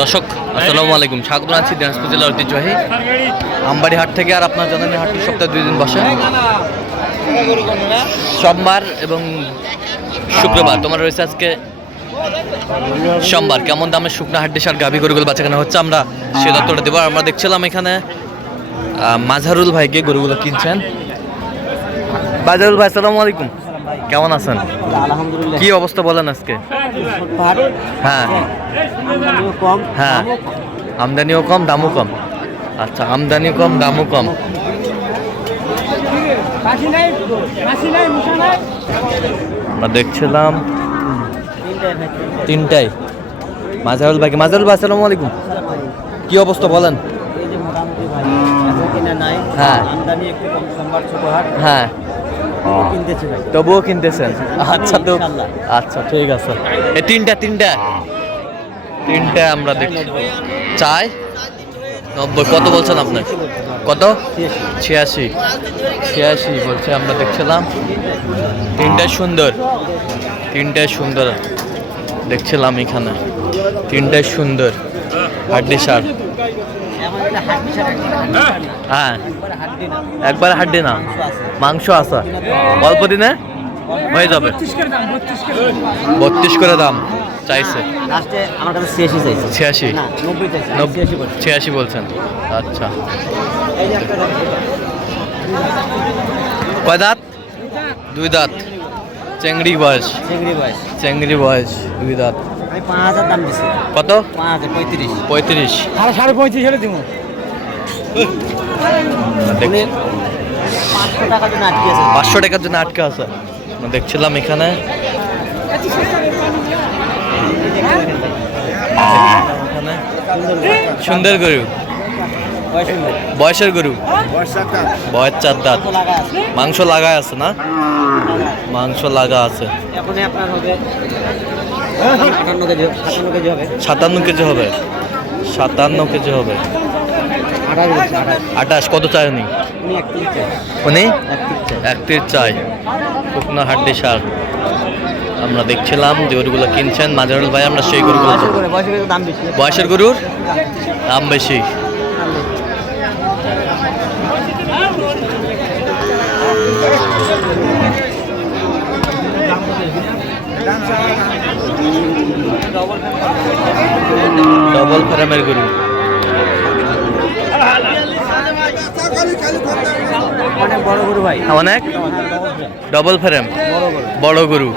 দর্শক, আসসালামু আলাইকুম। স্বাগত আছি দিনাজপুর জেলার ঐতিহ্যবাহী আমবাড়ি হাট থেকে আর আপনার জানেন হাটটি সপ্তাহে দুই দিন বসে। সোমবার এবং শুক্রবার, তোমার রয়েছে আজকে সোমবার। কেমন দামে শুকনা হাড্ডি সার গাভি গরুগুলো বাচ্চাখানা হচ্ছে? আমরা সে দত্তটা দেবো। আমরা দেখছিলাম এখানে মাঝারুল ভাইকে গরুগুলো কিনছেন। বাজারুল ভাই, আসসালামু আলাইকুম। কেমন আছেন? আলহামদুলিল্লাহ। কি অবস্থা বলেন আজকে? হ্যাঁ। আমদানিও কম হ্যাঁ। আমদানিও কম দামও কম। আচ্ছা আমদানিও কম দামও কম। আমরা দেখছিলাম তিনটাই মাজারুল ভাই মাজারুল ভাই আসসালামু আলাইকুম। কি অবস্থা বলেন? এই যে মোটামুটি ভাই এত কিনা নাই। হ্যাঁ। হ্যাঁ। তবুও কিনতেছেন? আচ্ছা তো আচ্ছা ঠিক আছে। এই তিনটা তিনটা। তিনটা আমরা দেখছি। চাই? নব্বই কত বলছেন আপনার কত? ছিয়াশি। ছিয়াশি বলছে আমরা দেখছিলাম। তিনটাই সুন্দর। তিনটাই সুন্দর। দেখছিলাম এখানে। তিনটাই সুন্দর। হাড্ডি সার এমন একটা হাট বিশাল হ্যাঁ। একবার হাড্ডি না। মাংস আছে। অল্প দিনে হয়ে যাবে। বত্রিশ করে দাম চাইছে। আমার কাছে ছিয়াশি চাইছে। ছিয়াশি? ছিয়াশি বলছেন। আচ্ছা। কয় দাঁত? দুই দাঁত। চেংড়ি বয়স। চিংড়ি বয়স। চেংড়ি বয়স দুই দাঁত। আমি পাঁচ হাজার দাম দিছি। কত? পাঁচ হাজার পঁয়ত্রিশ। পঁয়ত্রিশ। আর সাড়ে পঁয়ত্রিশ হলে দিব পাঁচশো আটকে আছে। পাঁচশো টাকার জন্য আটকে আছে। দেখছিলাম এখানে। এখানে সুন্দর গরু। বয়সের গরু। বয়স চার দাঁত। মাংস লাগায় আছে না? মাংস লাগা আছে। এখনই আপনার হবে। সাতান্ন কেজি হবে সাতান্ন কেজি হবে। আঠাশ আটাশ কত চাই উনি? উনি একত্রিশ চাই। একটির চাই। শুকনো হাড্ডি শাক। আমরা দেখছিলাম যে গরুগুলো কিনছেন। মাজারুল ভাই আমরা সেই গরুগুলো বয়সের গরুর দাম বেশি। ডবল ফ্রেমের গরু। অনেক ডবল ফ্রেম। বড় গরু।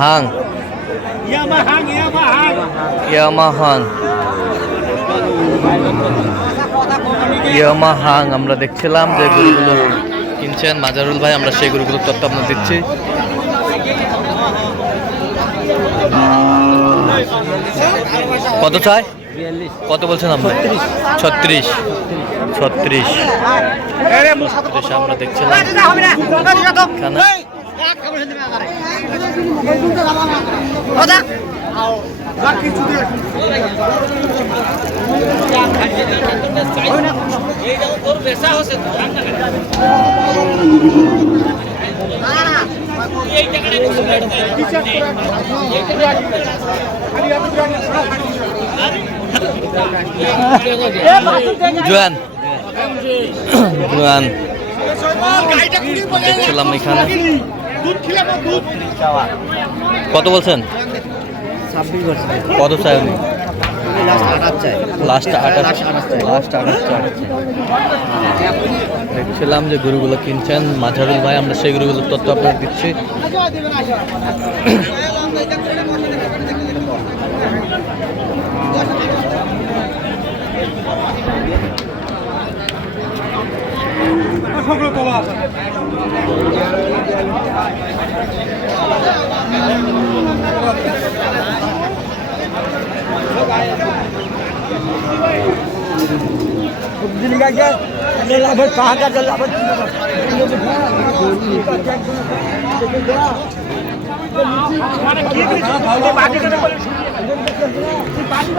হাং। হাং হাং ইয়ামা হাং ইয়ামা হাং আমরা দেখছিলাম যে গরুগুলো কিনছেন মাজারুল ভাই আমরা সেই গরুগুলোর তথ্য আপনার দিচ্ছি। কত চাই? কত বলছেন আপনি? ছত্রিশ। ছত্রিশ। ছত্রিশ আমরা দেখছিলাম এখানে। জোয়ান। জোয়ান। দেখছিলাম এখানে। কত বলছেন? কত চাই উনি? লাস্ট আঠাশ চাই। লাস্ট আঠাশ লাস্ট আঠাশ চাই। দেখছিলাম যে গরুগুলো কিনছেন মাঝারুল ভাই আমরা সেই গরুগুলোর তথ্য আপনার দিচ্ছি।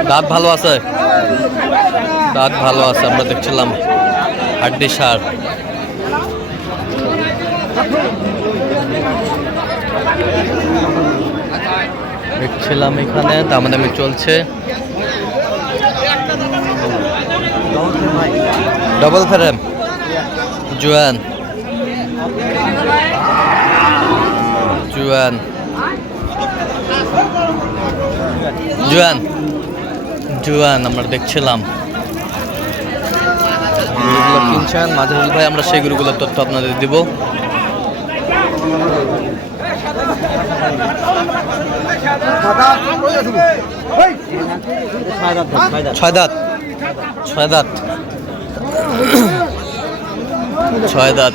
দাঁত ভালো আছে? দাঁত ভালো আছে আমরা দেখছিলাম হাড্ডি সার। দেখছিলাম এখানে দামাদামি চলছে। ডবল ফ্রেম জুয়ান জুয়ান জুয়ান জুয়ান আমরা দেখছিলাম। গরুগুলো কিনছেন ভাই, আমরা সেই গরুগুলোর তথ্য আপনাদের দিব। ছয় দাঁত। ছয় দাঁত। ছয় দাঁত।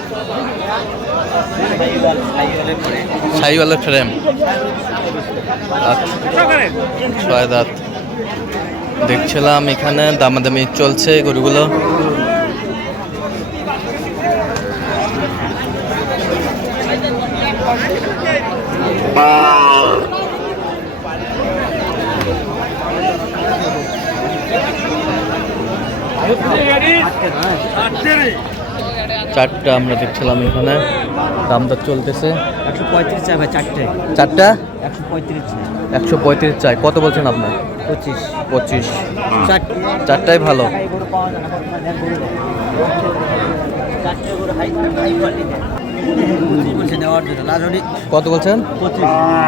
সাইওয়ালের ফ্রেম আচ্ছা ছয় দাঁত। দেখছিলাম এখানে দামাদামি চলছে গরুগুলো। চারটা আমরা দেখছিলাম এখানে। দামদার চলতেছে। একশো পঁয়ত্রিশ চাই ভাই চারটে। চারটা? একশো পঁয়ত্রিশ। চাই একশো পঁয়ত্রিশ চাই। কত বলছেন আপনার পঁচিশ। পঁচিশ। চারটে চারটাই ভালো। কত বলছেন?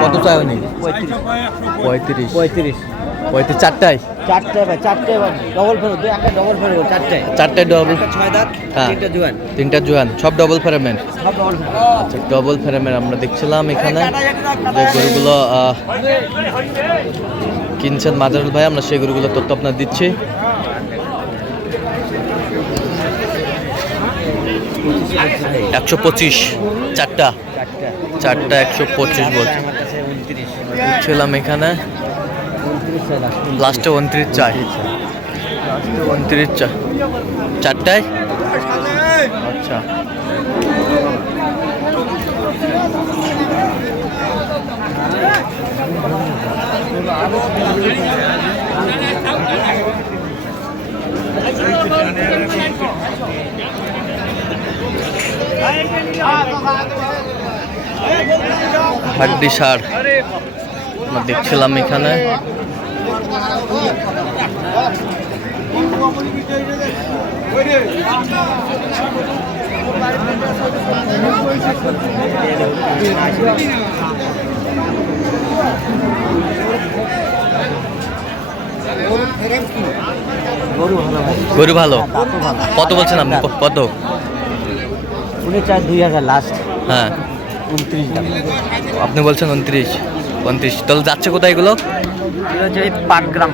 কত চাই উনি? পঁয়ত্রিশ। পঁয়ত্রিশ। পঁয়ত্রিশ। পঁয়ত্রিশ। চারটায় চারটে ভাই চারটে ডবল ফেরো দুই একটা ডবল ফেরো চারটে। চারটায় ডবল ছয় দাঁত হ্যাঁ। তিনটা জুয়ান। তিনটা জোয়ান সব ডবল সব ডবল আচ্ছা ডবল ফ্রেমের আমরা দেখছিলাম এখানে যে গরুগুলো কিনছেন মাজারুল ভাই আমরা সেই গরুগুলো তথ্য আপনার দিচ্ছি। একশো পঁচিশ চারটা। চারটা একশো পঁচিশ বলছে। আমার কাছে উনত্রিশ। দেখছিলাম এখানে। লাস্ট উনত্রিশ চাই। উনত্রিশ চা চারটায়? আচ্ছা। হাড্ডি সার আমরা দেখছিলাম এখানে। গরু ভালো? কত বলছেন আপনি? কত? উনি চার দুই হাজার লাস্ট হ্যাঁ। উনত্রিশ আপনি বলছেন উনত্রিশ। উনত্রিশ তাহলে যাচ্ছে কোথায় এগুলো? পাটগ্রাম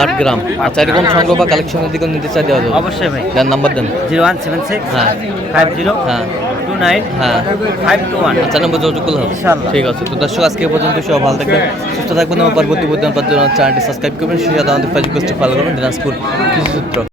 পাটগ্রাম। আচ্ছা এরকম সংগ্রহ বা কালেকশনের দিকে নিতে চাই দেওয়া যাবে। অবশ্যই ভাই। যার নাম্বার দেন। জিরো ওয়ান সেভেন সিক্স হ্যাঁ। ফাইভ জিরো হ্যাঁ। টু নাইন হ্যাঁ। Five two one. আচ্ছা নম্বর যোগাযোগ করলে হবে। ঠিক আছে। তো দর্শক আজকে পর্যন্ত সব ভালো থাকবেন সুস্থ থাকবেন এবং পরবর্তী চ্যানেলটি সাবস্ক্রাইব করবেন সুযোগ আমাদের ফেসবুক পেজটি ফলো করবেন দিনাজপুর কৃষিসূত্র